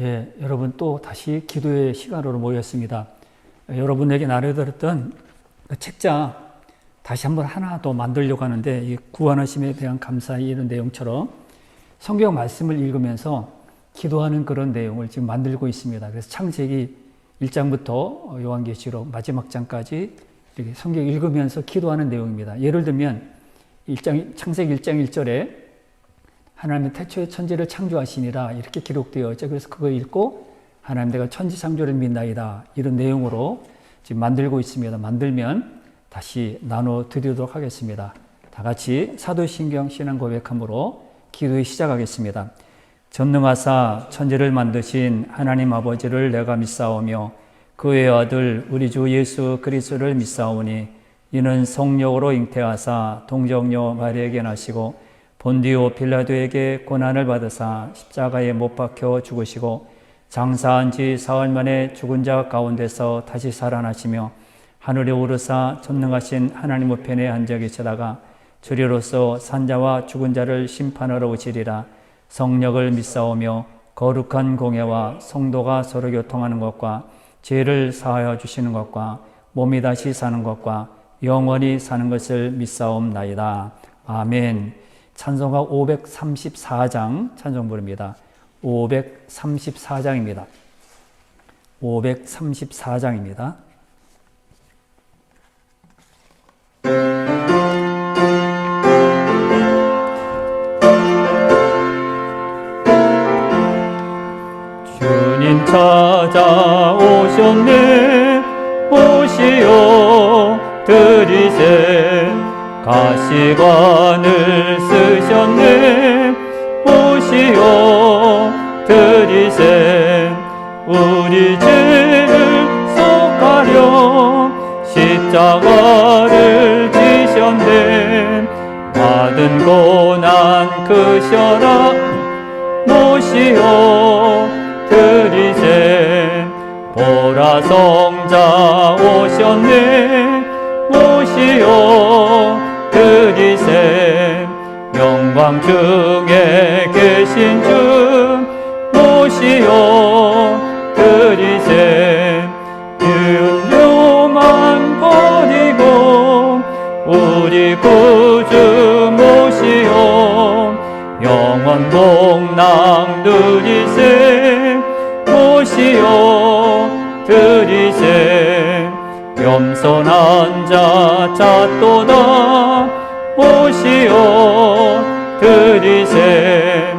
예, 여러분 또 다시 기도의 시간으로 모였습니다. 여러분에게 나눠드렸던 그 책자 다시 한번 하나 더 만들려고 하는데, 이 구원하심에 대한 감사의 이런 내용처럼 성경 말씀을 읽으면서 기도하는 그런 내용을 지금 만들고 있습니다. 그래서 창세기 1장부터 요한계시록 마지막 장까지 이렇게 성경 읽으면서 기도하는 내용입니다. 예를 들면 창세기 1장 1절에 하나님은 태초에 천지를 창조하시니라 이렇게 기록되어 있죠. 그래서 그거 읽고 하나님 내가 천지 창조를 믿나이다 이런 내용으로 지금 만들고 있습니다. 만들면 다시 나눠 드리도록 하겠습니다. 다 같이 사도신경 신앙 고백함으로 기도에 시작하겠습니다. 전능하사 천지를 만드신 하나님 아버지를 내가 믿사오며 그의 아들 우리 주 예수 그리스도를 믿사오니 이는 성령으로 잉태하사 동정녀 마리아에게 나시고 본디오 빌라도에게 고난을 받으사 십자가에 못 박혀 죽으시고 장사한 지 사흘 만에 죽은 자 가운데서 다시 살아나시며 하늘에 오르사 전능하신 하나님 우편에 앉아 계시다가 주리로서 산자와 죽은 자를 심판하러 오시리라. 성령을 믿사오며 거룩한 공예와 성도가 서로 교통하는 것과 죄를 사하여 주시는 것과 몸이 다시 사는 것과 영원히 사는 것을 믿사옵나이다. 아멘. 찬송가 534장 찬송 부릅니다. 534장입니다. 534장입니다. 주님 찾아오셨네 오시어 들이세 가시관을 쓰셨네 오시어 들이세 우리 죄를 속하려 십자가를 지셨네 받은 고난 크셔라 모시어 들이세 보라 성자 오셨네 모시어 들이세 영광 중에 계신 주 모시어 들이세 윤료만 버리고 우리 구주 모시어 영원 복락 누리세 모시어 들이세 겸손한 자 찾도다 모시어 들이세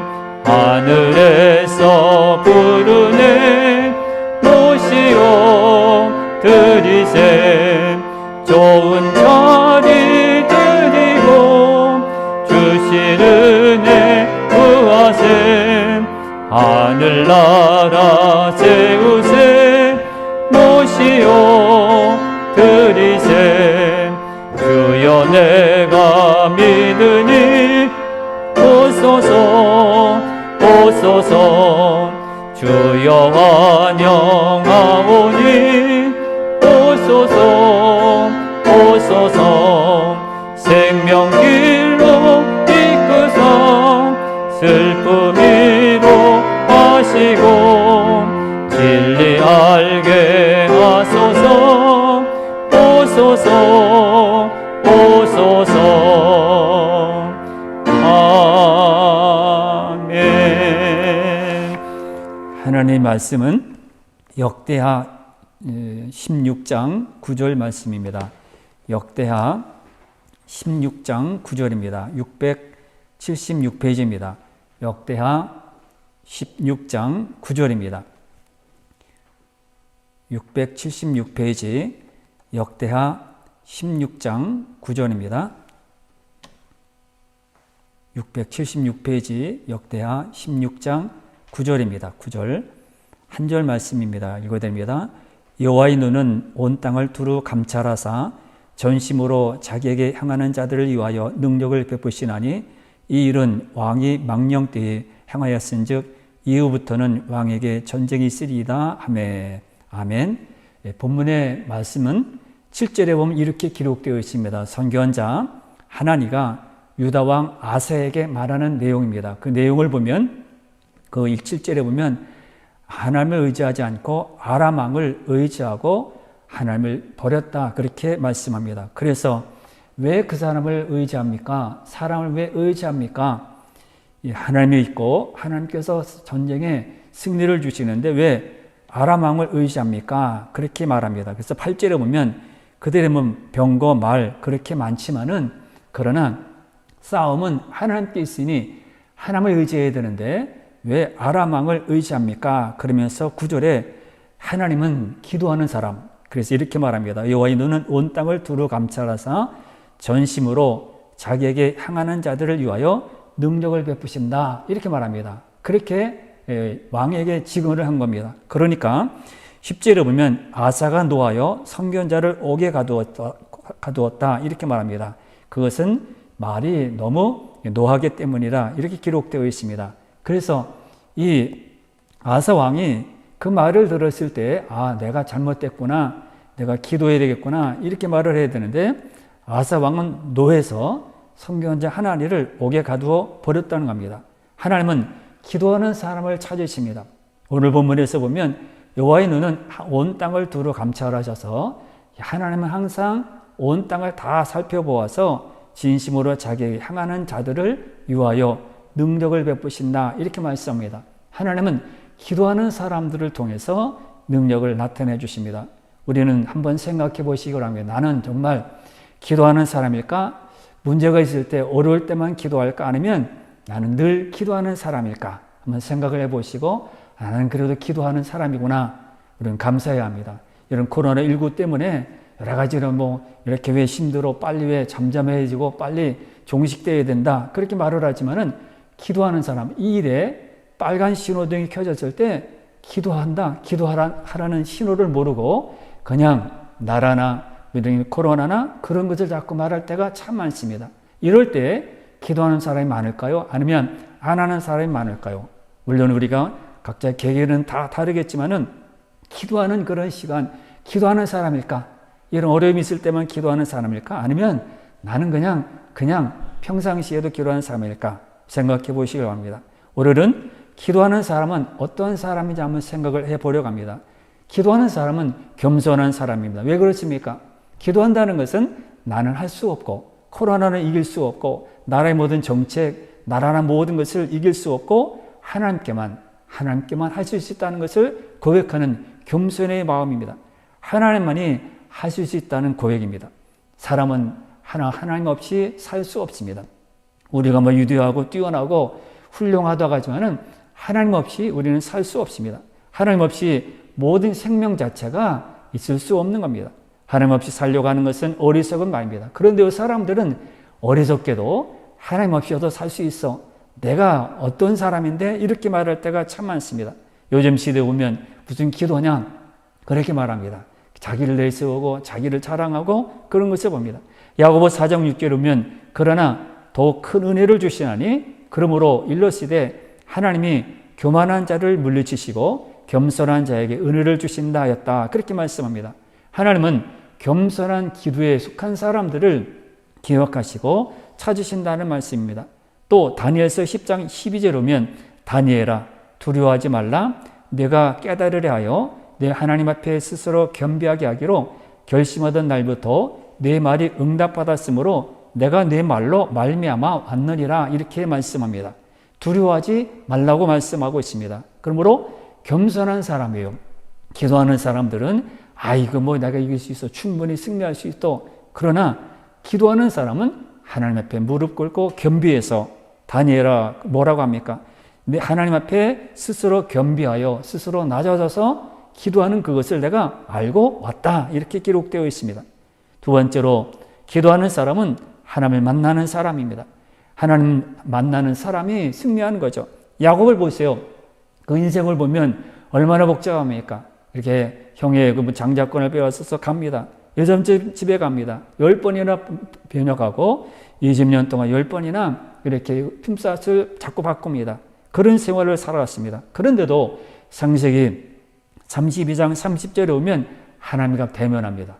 하늘에서 부르네 모시어 들이세 좋은 자리 드리고 주실 은혜 구하세 하늘나라 세우세 모시어 들이세 주여 내가 믿으니 오소서 오소서 주여 환영하오니 오소서 오소서 생명길로 이끄사 슬픔이로 하시고 진리 알게 하소서 오소서 오소서 아멘. 하나님의 말씀은 역대하 16장 9절 말씀입니다. 역대하 16장 9절입니다. 676페이지입니다. 역대하 16장 9절입니다. 676페이지 역대하 16장 9절입니다. 676페이지 역대하 16장 9절입니다. 9절 한 절 말씀입니다. 읽어드립니다. 여호와의 눈은 온 땅을 두루 감찰하사 전심으로 자기에게 향하는 자들을 위하여 능력을 베푸시나니 이 일은 왕이 망령 때에 행하였은즉 이후부터는 왕에게 전쟁이 있으리이다 하매. 아멘. 본문의 말씀은 7절에 보면 이렇게 기록되어 있습니다. 선교한자 하나니가 유다왕 아사에게 말하는 내용입니다. 그 내용을 보면 그 7절에 보면 하나님을 의지하지 않고 아람 왕을 의지하고 하나님을 버렸다. 그렇게 말씀합니다. 그래서 왜 그 사람을 의지합니까? 사람을 왜 의지합니까? 하나님이 있고 하나님께서 전쟁에 승리를 주시는데 왜 아람 왕을 의지합니까? 그렇게 말합니다. 그래서 8절에 보면 그들의 병거 말 그렇게 많지만은 그러나 싸움은 하나님께 있으니 하나님을 의지해야 되는데 왜 아람 왕을 의지합니까? 그러면서 9절에 하나님은 기도하는 사람. 그래서 이렇게 말합니다. 여호와의 눈은 온 땅을 두루 감찰하사 전심으로 자기에게 향하는 자들을 위하여 능력을 베푸신다. 이렇게 말합니다. 그렇게 왕에게 직언을 한 겁니다. 그러니까 10절에 보면 아사가 노하여 선견자를 옥에 가두었다. 이렇게 말합니다. 그것은 말이 너무 노하기 때문이라 이렇게 기록되어 있습니다. 그래서 이 아사 왕이 그 말을 들었을 때 내가 잘못됐구나. 내가 기도해야 되겠구나. 이렇게 말을 해야 되는데 아사 왕은 노해서 선견자 하나니를 옥에 가두어 버렸다는 겁니다. 하나님은 기도하는 사람을 찾으십니다. 오늘 본문에서 보면 여호와의 눈은 온 땅을 두루 감찰하셔서 하나님은 항상 온 땅을 다 살펴보아서 진심으로 자기에게 향하는 자들을 위하여 능력을 베푸신다. 이렇게 말씀합니다. 하나님은 기도하는 사람들을 통해서 능력을 나타내 주십니다. 우리는 한번 생각해 보시기 바랍니다. 나는 정말 기도하는 사람일까? 문제가 있을 때 어려울 때만 기도할까? 아니면 나는 늘 기도하는 사람일까? 한번 생각을 해보시고 나는 그래도 기도하는 사람이구나. 우리는 감사해야 합니다. 이런 코로나19 때문에 여러 가지로 이렇게 왜 힘들어 빨리 왜 잠잠해지고 빨리 종식되어야 된다. 그렇게 말을 하지만은 기도하는 사람 이 일에 빨간 신호등이 켜졌을 때 기도하라는 신호를 모르고 그냥 나라나 코로나나 그런 것을 자꾸 말할 때가 참 많습니다. 이럴 때 기도하는 사람이 많을까요? 아니면 안 하는 사람이 많을까요? 물론 우리가 각자의 계기는 다 다르겠지만은 기도하는 그런 시간, 기도하는 사람일까? 이런 어려움이 있을 때만 기도하는 사람일까? 아니면 나는 그냥 평상시에도 기도하는 사람일까? 생각해 보시기 바랍니다. 오늘은 기도하는 사람은 어떤 사람인지 한번 생각을 해보려고 합니다. 기도하는 사람은 겸손한 사람입니다. 왜 그렇습니까? 기도한다는 것은 나는 할 수 없고 코로나는 이길 수 없고 나라의 모든 정책, 나라나 모든 것을 이길 수 없고 하나님께만 할 수 있다는 것을 고백하는 겸손의 마음입니다. 하나님만이 할 수 있다는 고백입니다. 사람은 하나님 없이 살 수 없습니다. 우리가 유대하고 뛰어나고 훌륭하다고 하지만은 하나님 없이 우리는 살 수 없습니다. 하나님 없이 모든 생명 자체가 있을 수 없는 겁니다. 하나님 없이 살려고 하는 것은 어리석은 말입니다. 그런데 사람들은 어리석게도 하나님 없이도 살 수 있어. 내가 어떤 사람인데 이렇게 말할 때가 참 많습니다. 요즘 시대에 보면 무슨 기도냐 그렇게 말합니다. 자기를 내세우고 자기를 자랑하고 그런 것을 봅니다. 야고보 4장 6절에 보면 그러나 더욱 큰 은혜를 주시나니 그러므로 일러시되 하나님이 교만한 자를 물리치시고 겸손한 자에게 은혜를 주신다 하였다. 그렇게 말씀합니다. 하나님은 겸손한 기도에 속한 사람들을 기억하시고 찾으신다는 말씀입니다. 또 다니엘서 10장 12절에 보면 다니엘아 두려워하지 말라 내가 깨달으려 하여 내 하나님 앞에 스스로 겸비하게 하기로 결심하던 날부터 내 말이 응답받았으므로 내가 내 말로 말미암아 왔느니라 이렇게 말씀합니다. 두려워하지 말라고 말씀하고 있습니다. 그러므로 겸손한 사람이에요. 기도하는 사람들은 이거 내가 이길 수 있어. 충분히 승리할 수 있어. 그러나 기도하는 사람은 하나님 앞에 무릎 꿇고 겸비해서 다니엘아 뭐라고 합니까? 하나님 앞에 스스로 겸비하여 스스로 낮아져서 기도하는 그것을 내가 알고 왔다. 이렇게 기록되어 있습니다. 두 번째로 기도하는 사람은 하나님을 만나는 사람입니다. 하나님 만나는 사람이 승리하는 거죠. 야곱을 보세요. 그 인생을 보면 얼마나 복잡합니까? 이렇게 형의 그 장자권을 빼앗아서 갑니다. 여점 집에 갑니다. 10번이나 변혁하고 20년 동안 10번이나 이렇게 품삯을 자꾸 바꿉니다. 그런 생활을 살아왔습니다. 그런데도 창세기 32장 30절에 오면 하나님과 대면합니다.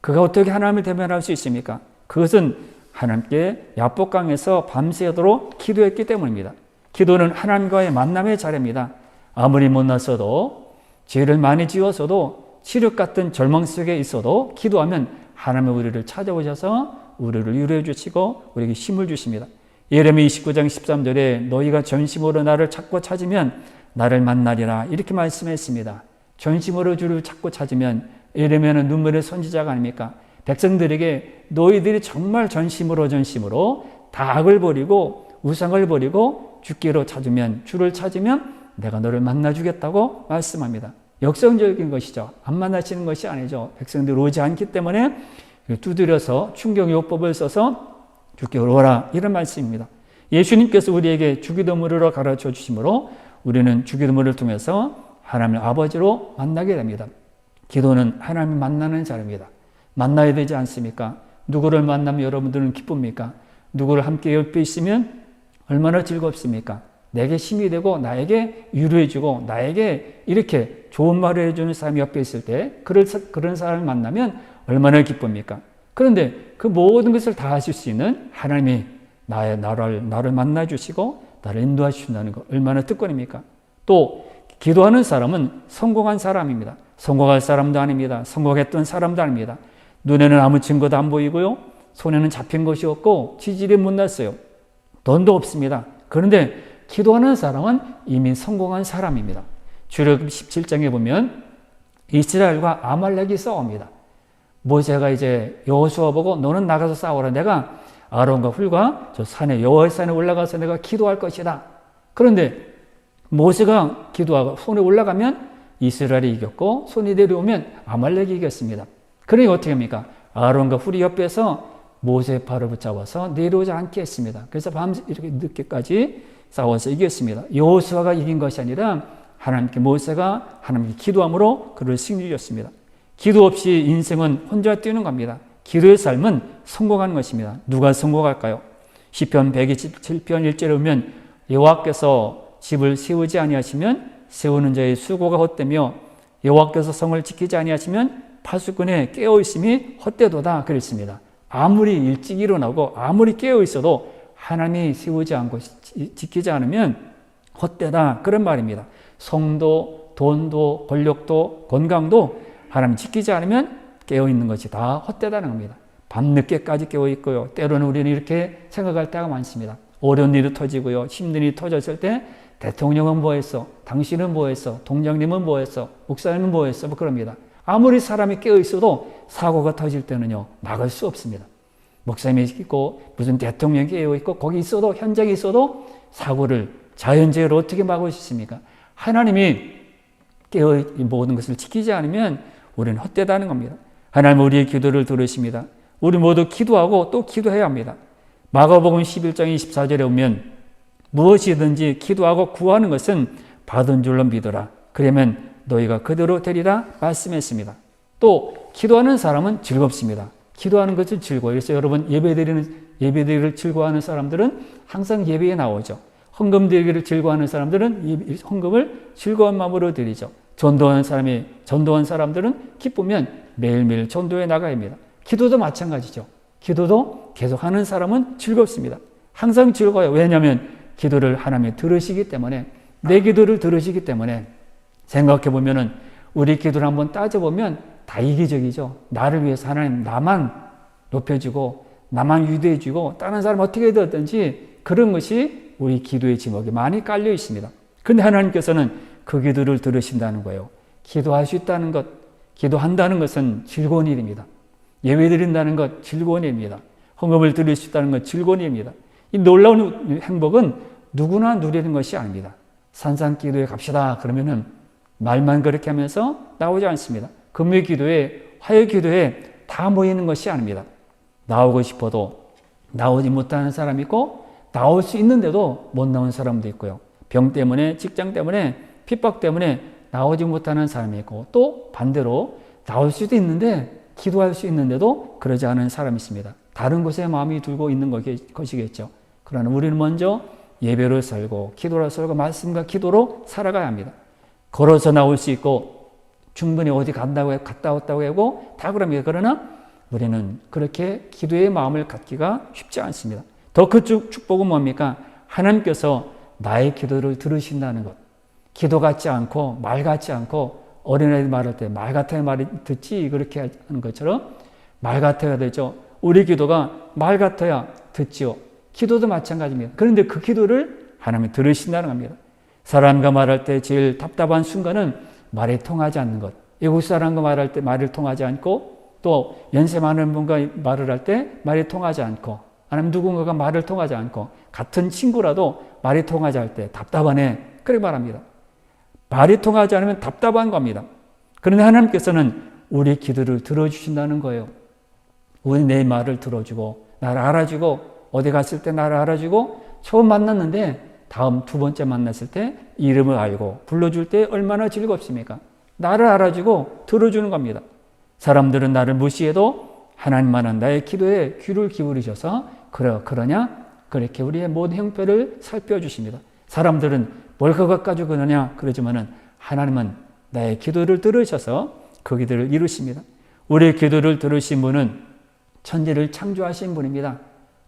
그가 어떻게 하나님을 대면할 수 있습니까? 그것은 하나님께 야복강에서 밤새도록 기도했기 때문입니다. 기도는 하나님과의 만남의 자리입니다. 아무리 못났어도 죄를 많이 지었어도 칠흑 같은 절망 속에 있어도 기도하면 하나님은 우리를 찾아오셔서 우리를 위로해 주시고 우리에게 힘을 주십니다. 예레미야 29장 13절에 너희가 전심으로 나를 찾고 찾으면 나를 만나리라 이렇게 말씀했습니다. 전심으로 주를 찾고 찾으면 예레미야는 눈물의 선지자가 아닙니까? 백성들에게 너희들이 정말 전심으로 다 악을 버리고 우상을 버리고 주께로 찾으면 주를 찾으면 내가 너를 만나주겠다고 말씀합니다. 역설적인 것이죠. 안 만나시는 것이 아니죠. 백성들 오지 않기 때문에 두드려서 충격요법을 써서 주께로 오라 이런 말씀입니다. 예수님께서 우리에게 주기도문으로 가르쳐 주심으로 우리는 주기도문을 통해서 하나님을 아버지로 만나게 됩니다. 기도는 하나님을 만나는 자리입니다. 만나야 되지 않습니까? 누구를 만나면 여러분들은 기쁩니까? 누구를 함께 옆에 있으면 얼마나 즐겁습니까? 내게 힘이 되고 나에게 위로해주고 나에게 이렇게 좋은 말을 해주는 사람이 옆에 있을 때 그런 사람을 만나면 얼마나 기쁩니까? 그런데 그 모든 것을 다 하실 수 있는 하나님이 나를 만나주시고 나를 인도하신다는 것 얼마나 특권입니까? 또 기도하는 사람은 성공한 사람입니다. 성공할 사람도 아닙니다. 성공했던 사람도 아닙니다. 눈에는 아무 증거도 안 보이고요. 손에는 잡힌 것이 없고 지질이 못났어요. 돈도 없습니다. 그런데 기도하는 사람은 이미 성공한 사람입니다. 출애굽 17장에 보면 이스라엘과 아말렉이 싸웁니다. 모세가 이제 여호수아 보고 너는 나가서 싸워라. 내가 아론과 훌과 저 산에 여호와의 산에 올라가서 내가 기도할 것이다. 그런데 모세가 기도하고 손에 올라가면 이스라엘이 이겼고 손이 내려오면 아말렉이 이겼습니다. 그러니 어떻게 합니까? 아론과 훌이 옆에서 모세의 팔을 붙잡아서 내려오지 않게 했습니다. 그래서 밤새 이렇게 늦게까지 싸워서 이겼습니다. 여호수아가 이긴 것이 아니라 하나님께 모세가 하나님께 기도함으로 그를 승리했습니다. 기도 없이 인생은 혼자 뛰는 겁니다. 기도의 삶은 성공하는 것입니다. 누가 성공할까요? 시편 127편 1절에 보면 여호와께서 집을 세우지 아니하시면 세우는 자의 수고가 헛되며 여호와께서 성을 지키지 아니하시면 파수꾼의 깨어있음이 헛되도다 그랬습니다. 아무리 일찍 일어나고 아무리 깨어있어도 하나님이 세우지 않고 지키지 않으면 헛되다 그런 말입니다. 성도, 돈도, 권력도, 건강도 하나님 지키지 않으면 깨어있는 것이 다 헛되다는 겁니다. 밤늦게까지 깨어있고요. 때로는 우리는 이렇게 생각할 때가 많습니다. 어려운 일이 터지고요. 힘든 일이 터졌을 때 대통령은 뭐 했어? 당신은 뭐 했어? 동장님은 뭐 했어? 목사님은 뭐 했어? 뭐 그럽니다. 아무리 사람이 깨어있어도 사고가 터질 때는요. 막을 수 없습니다. 목사님이 있고 무슨 대통령이 깨어있고 거기 있어도 현장에 있어도 사고를 자연재해로 어떻게 막을 수 있습니까? 하나님이 모든 것을 지키지 않으면 우리는 헛되다는 겁니다. 하나님 우리의 기도를 들으십니다. 우리 모두 기도하고 또 기도해야 합니다. 마가복음 11장 24절에 보면 무엇이든지 기도하고 구하는 것은 받은 줄로 믿어라. 그러면 너희가 그대로 되리라 말씀했습니다. 또 기도하는 사람은 즐겁습니다. 기도하는 것은 즐거워요. 그래서 여러분 예배드리기를 즐거워하는 사람들은 항상 예배에 나오죠. 헌금 드리기를 즐거워하는 사람들은 헌금을 즐거운 마음으로 드리죠. 전도하는 사람들은 기쁘면 매일매일 전도에 나가야 합니다. 기도도 마찬가지죠. 기도도 계속하는 사람은 즐겁습니다. 항상 즐거워요. 왜냐하면 기도를 하나님이 들으시기 때문에 내 기도를 들으시기 때문에 생각해 보면은 우리 기도를 한번 따져보면 다 이기적이죠. 나를 위해서 하나님 나만 높여주고 나만 위대해주고 다른 사람 어떻게 되었든지 그런 것이 우리 기도의 지목에 많이 깔려 있습니다. 그런데 하나님께서는 그 기도를 들으신다는 거예요. 기도할 수 있다는 것, 기도한다는 것은 즐거운 일입니다. 예배드린다는 것 즐거운 일입니다. 헌금을 드릴 수 있다는 것 즐거운 일입니다. 이 놀라운 행복은 누구나 누리는 것이 아닙니다. 산상기도에 갑시다 그러면은 말만 그렇게 하면서 나오지 않습니다. 금요기도에 화요기도에 다 모이는 것이 아닙니다. 나오고 싶어도 나오지 못하는 사람이 있고 나올 수 있는데도 못 나온 사람도 있고요. 병 때문에 직장 때문에 핍박 때문에 나오지 못하는 사람이 있고 또 반대로 나올 수도 있는데 기도할 수 있는데도 그러지 않은 사람이 있습니다. 다른 곳에 마음이 들고 있는 것이겠죠. 그러나 우리는 먼저 예배로 살고 기도로 살고 말씀과 기도로 살아가야 합니다. 걸어서 나올 수 있고 충분히 어디 갔다 왔다고 하고 다 그럽니다. 그러나 우리는 그렇게 기도의 마음을 갖기가 쉽지 않습니다. 더 큰 축복은 뭡니까? 하나님께서 나의 기도를 들으신다는 것. 기도 같지 않고 말 같지 않고 어린아이들 말할 때 말 같아야 말이 듣지 그렇게 하는 것처럼 말 같아야 되죠. 우리 기도가 말 같아야 듣지요. 기도도 마찬가지입니다. 그런데 그 기도를 하나님이 들으신다는 겁니다. 사람과 말할 때 제일 답답한 순간은 말이 통하지 않는 것. 외국 사람과 말할 때 말이 통하지 않고 또 연세 많은 분과 말을 할 때 말이 통하지 않고 아니면 누군가가 말을 통하지 않고 같은 친구라도 말이 통하지 않을 때 답답하네. 그렇게 말합니다. 말이 통하지 않으면 답답한 겁니다. 그런데 하나님께서는 우리 기도를 들어주신다는 거예요. 우리 내 말을 들어주고 나를 알아주고 어디 갔을 때 나를 알아주고 처음 만났는데 다음 두 번째 만났을 때 이름을 알고 불러줄 때 얼마나 즐겁습니까? 나를 알아주고 들어주는 겁니다. 사람들은 나를 무시해도 하나님만은 나의 기도에 귀를 기울이셔서 그러냐? 그렇게 우리의 모든 형편을 살펴주십니다. 사람들은 뭘 그것 가지고 그러냐? 그러지만은 하나님은 나의 기도를 들으셔서 그 기도를 이루십니다. 우리의 기도를 들으신 분은 천지를 창조하신 분입니다.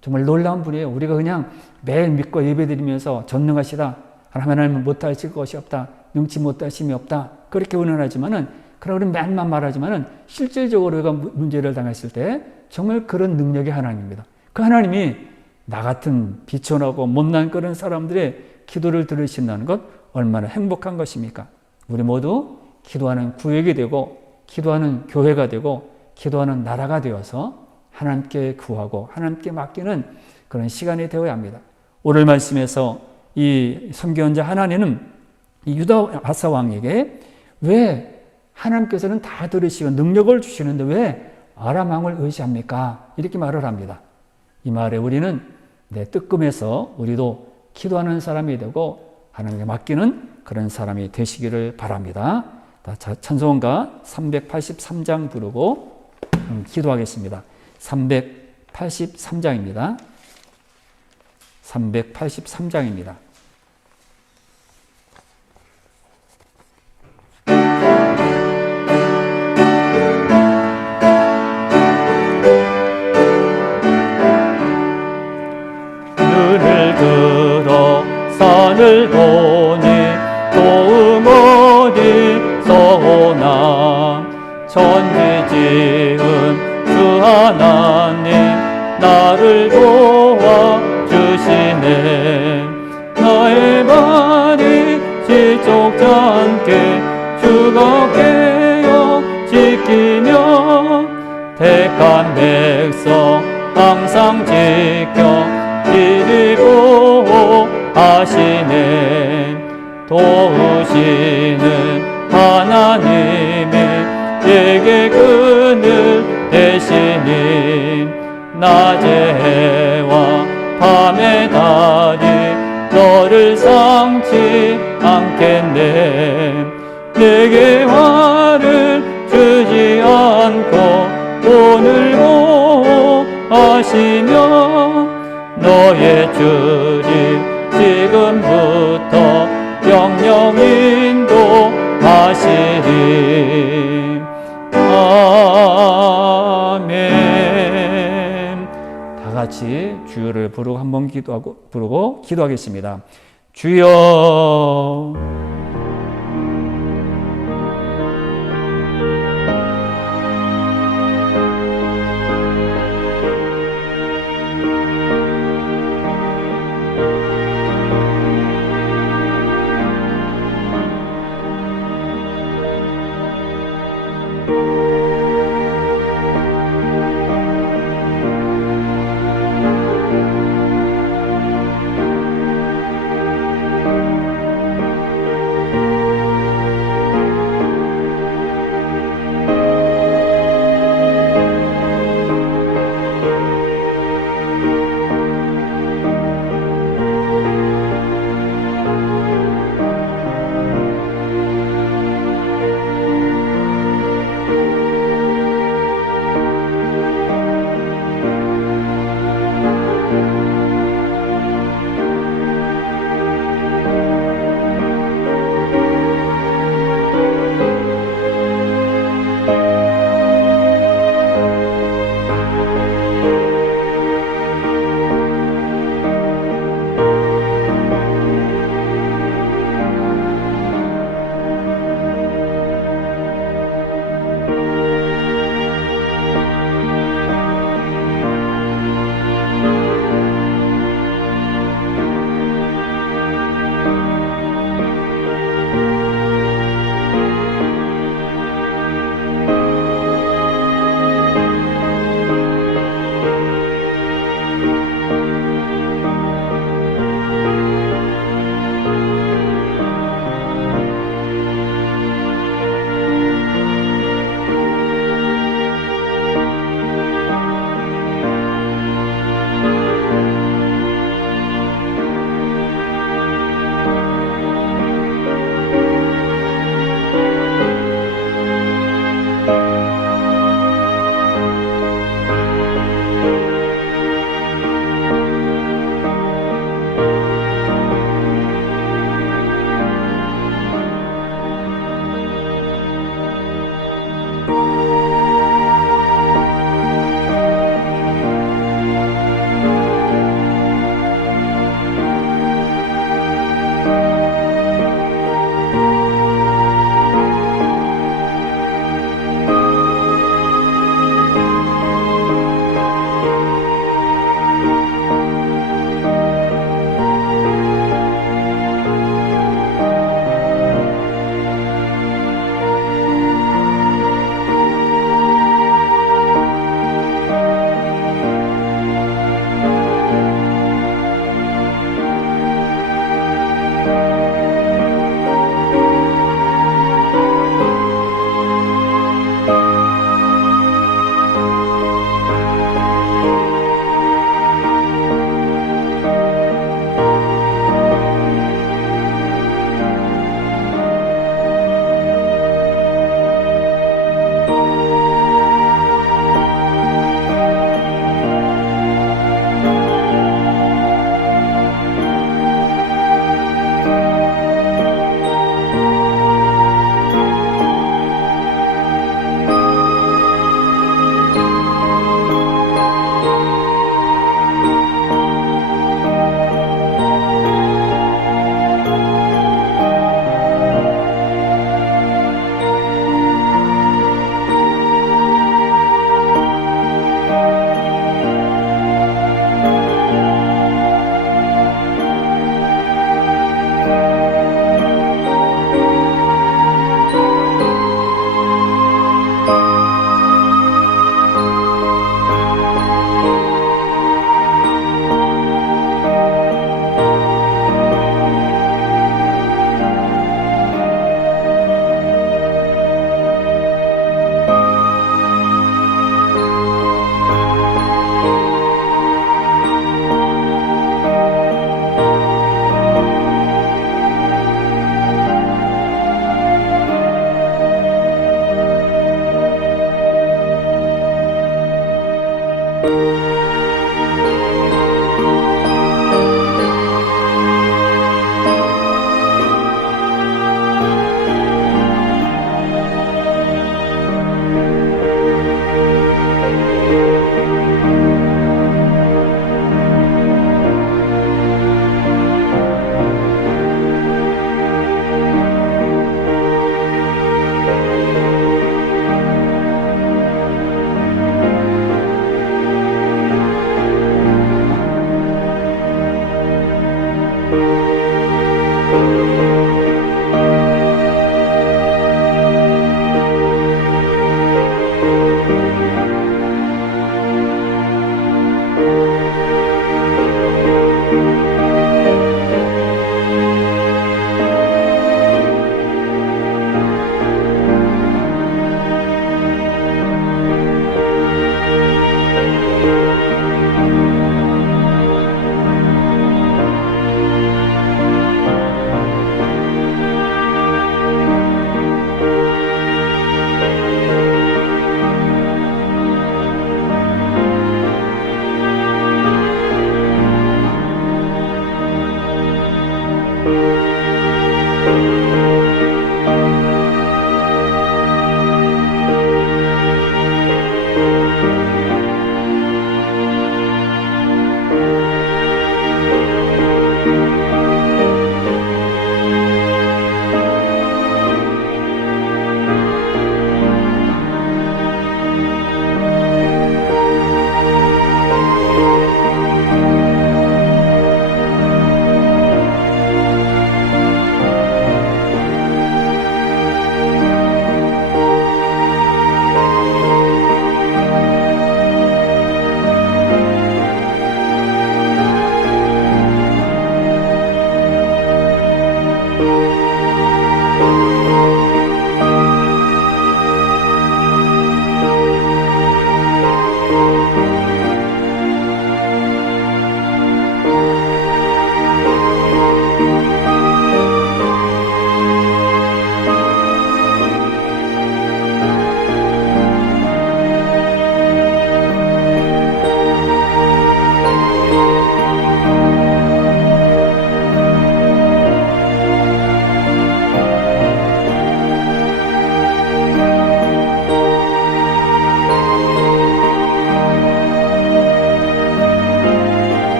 정말 놀라운 분이에요. 우리가 그냥 매일 믿고 예배드리면서 전능하시다. 하나님은 못하실 것이 없다. 능치 못하심이 없다. 그렇게 운운하지만은 그러나 우리 맨만 말하지만은 실질적으로 우리가 문제를 당했을 때 정말 그런 능력의 하나님입니다. 그 하나님이 나 같은 비천하고 못난 그런 사람들의 기도를 들으신다는 것 얼마나 행복한 것입니까? 우리 모두 기도하는 구역이 되고 기도하는 교회가 되고 기도하는 나라가 되어서 하나님께 구하고 하나님께 맡기는 그런 시간이 되어야 합니다. 오늘 말씀에서 이 선교원자 하나님은 이 유다 아사 왕에게 왜 하나님께서는 다 들으시고 능력을 주시는데 왜 아람 왕을 의지합니까? 이렇게 말을 합니다. 이 말에 우리는 내 뜨끔해서 우리도 기도하는 사람이 되고 하나님께 맡기는 그런 사람이 되시기를 바랍니다. 찬송가 383장 부르고 기도하겠습니다. 383장입니다. 383장입니다. 눈을 들어 산을 보니 도움 어디서 오나 천지 지은 주 하나님 나를 도와주시네. 나의 발이 지족지 않게 주가 깨어 지키며 택한 백성 항상 지켜 길이 보호하시네. 도우시는 하나님이 내게 그늘 대신이 낮의 해와 밤의 달이 너를 상치 않겠네. 내게 화를 주지 않고 오늘 보호하시며 너의 주님 지금부터 영영 인도하시리. 아멘. 다 같이 주여를 부르고 한번 부르고 기도하겠습니다. 주여.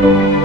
주님